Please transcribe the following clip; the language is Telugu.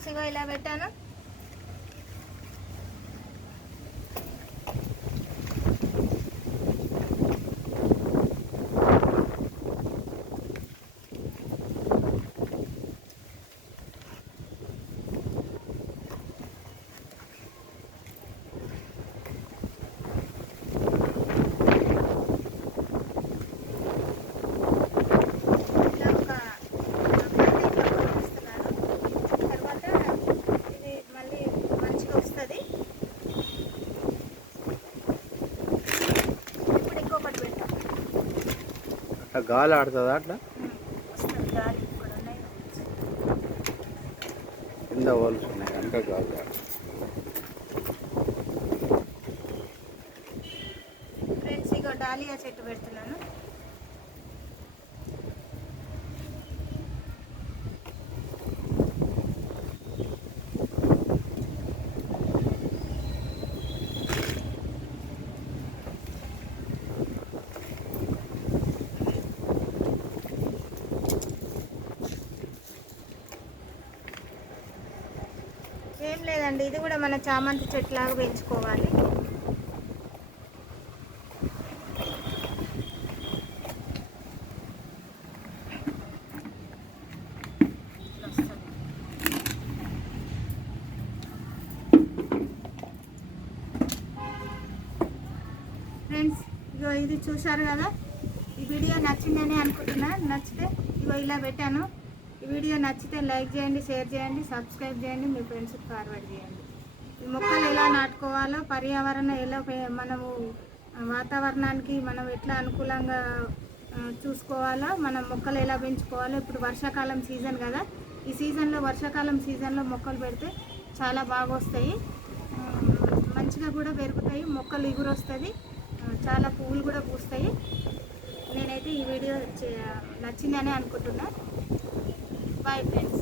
ఫ్రెండ్స్, ఇగో ఇలా పెట్టాను. గాలి ఆడుతుందా అట్లా కింద హోల్స్ ఉన్నాయి కనుక గాలి ఫ్రెండ్స్, ఇగో డాలియా చెట్టు పెడుతున్నాను. ఏం లేదండి, ఇది కూడా మన చామంతి చెట్టు లాగా పెంచుకోవాలి. ఫ్రెండ్స్, ఇగో ఇది చూసారు కదా, ఈ వీడియో నచ్చిందని అనుకుంటున్నా. నచ్చితే ఇగో ఇలా పెట్టాను. ఈ వీడియో నచ్చితే లైక్ చేయండి, షేర్ చేయండి, సబ్స్క్రైబ్ చేయండి, మీ ఫ్రెండ్స్కి ఫార్వర్డ్ చేయండి. ఈ మొక్కలు ఎలా నాటుకోవాలో, పర్యావరణం ఎలా మనము వాతావరణానికి మనం ఎట్లా అనుకూలంగా చూసుకోవాలో, మనం మొక్కలు ఎలా పెంచుకోవాలో. ఇప్పుడు వర్షాకాలం సీజన్ కదా, ఈ సీజన్లో వర్షాకాలం సీజన్లో మొక్కలు పెడితే చాలా బాగా వస్తాయి, మంచిగా కూడా పెరుగుతాయి, మొక్కలు ఎగురు వస్తుంది, చాలా పువ్వులు కూడా పూస్తాయి. నేనైతే ఈ వీడియో నచ్చిందని అనుకుంటున్నా. Bye friends.